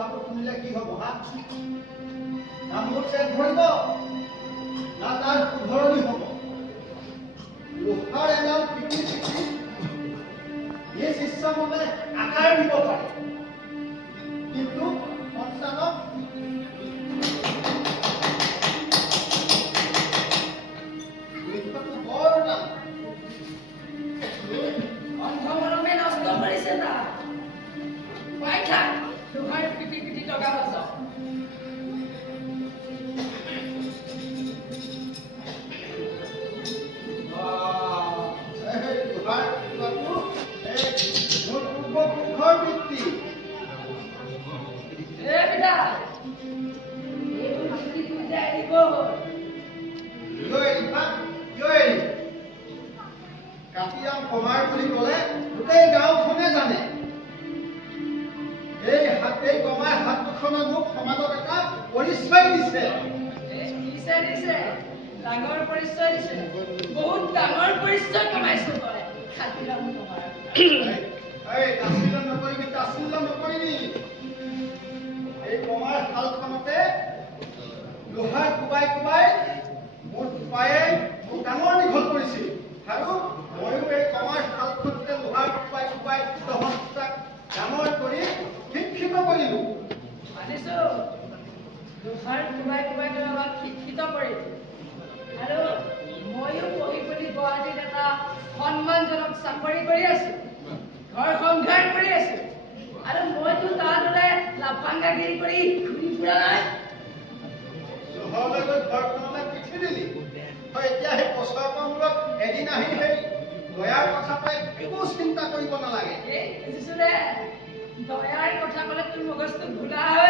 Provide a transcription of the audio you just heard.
কথাবোৰ শুনিলে কি হ'ব হা? না মোৰ চেক ভৰিব না তাৰ শুধৰণি হ'ব। লোহাৰ এডাল পিঠি পিঠি নিজ ইচ্ছামতে আকাৰ দিব পাৰে, কিন্তু সন্তানক বৰ টান। অন্ধমৰমে নষ্ট কৰিছে না পাই থাক লোহাৰ পিটি পিটি টকা বচাও। কাটিয়াম কমাৰ বুলি ক'লে গোটেই গাঁওখনে জানে। এই কমাৰ হাত দুখনে মোক সমাজত এটা পৰিচয় দিছে। ডাঙৰ পৰিচয় দিছে, বহুত ডাঙৰ পৰিচয় কমাইছো তই কাটিয়াম কমাৰ। তাচিল্য নকৰিবি। এই কমাৰ শালখনতে লোহাৰ কোবাই কোবাই মোৰ পায়ে মোক ডাঙৰ দীঘল কৰিছিল, আৰু ময়ো এই কমাৰ শালখনতে লোহাৰ কোবাই কোবাই তহঁতক ডাঙৰ কৰি শিক্ষিত কৰিলো। মানিছো লোহাৰ কোবাই কোবাই তই আমাক শিক্ষিত কৰিলি, আৰু ময়ো পঢ়ি পঢ়ি গুৱাহাটীত এটা সন্মানজনক চাকৰি কৰি আছো, ঘৰ সংসাৰ কৰি আছো, আৰু মইতো তাৰ দৰে লাফাংগাগিৰি কৰি ঘূৰি ফুৰা নাই। চহৰলৈ গৈ ঘৰখনলৈ পিঠি দিলি, তই এতিয়া সেই বছৰকৰ মূৰত এদিন আহি সেই দয়াৰ কথাটোৱে একো চিন্তা কৰিব নালাগে। বুজিছো দে, দয়াৰ কথা ক'লে তোৰ মগজটো ঘোলা হৈ